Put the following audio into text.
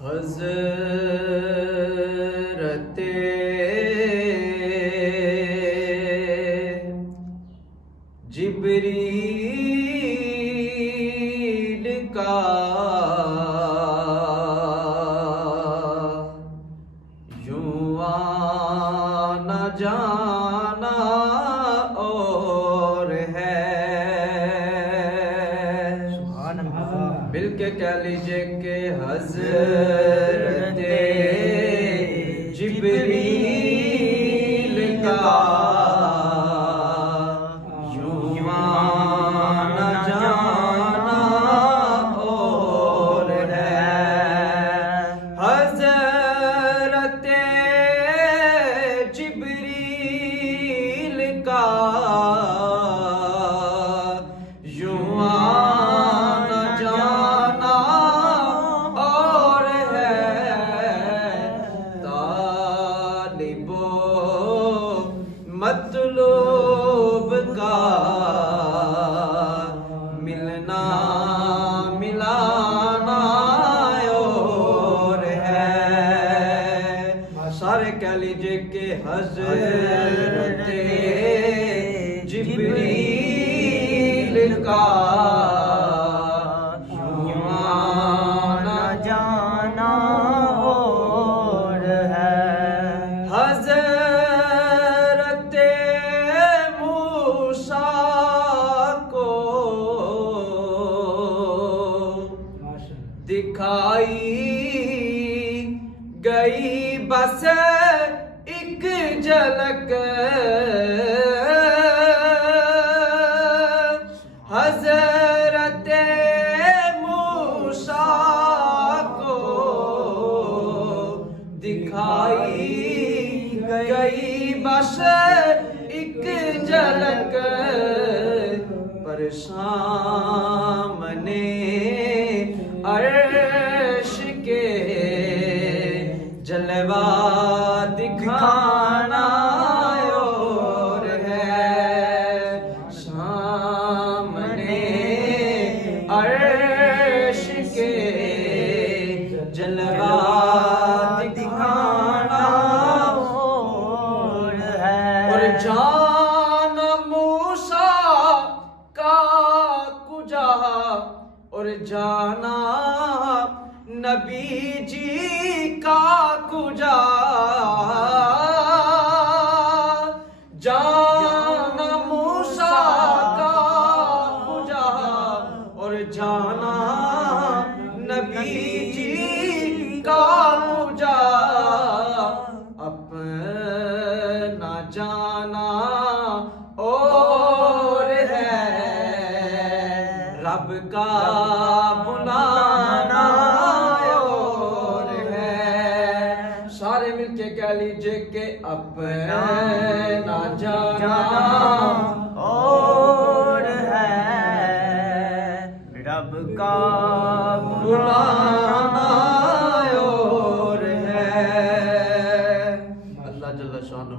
حضرت جبریل کا یوں آنا جانا اور ہے، مل کے کہہ لیجئے کہ حضرت جبریل کا یوں آنا جانا اور ہے، حضرت جبریل کا یوں آنا جانا اور ہے، طالب و مطلوب کا ملنا ملانا اور ہے، سارے کہہ لیجئے کہ حضرت جبریل کا یوں آنا جانا اور ہے، حضرت موسیٰ کو دکھائی گئی بس ایک جھلک، حضرت موسیٰ کو دکھائی گئی بس ایک جھلک، پر سامنے عرش کے جلوہ دکھانا اور ہے، سامنے عرش کے جلوہ دکھانا اور ہے، اور جان موسیٰ کا کجا اور جانا نبی جی کا کجا، جانا موسیٰ کا کجا اور جانا نبی جی کا کجا، اپنا جانا اور ہے، رب کا بلانا اور ہے، سارے مل کے کہہ لیجئے کہ اپنا جانا اور ہے، رب کا بلانا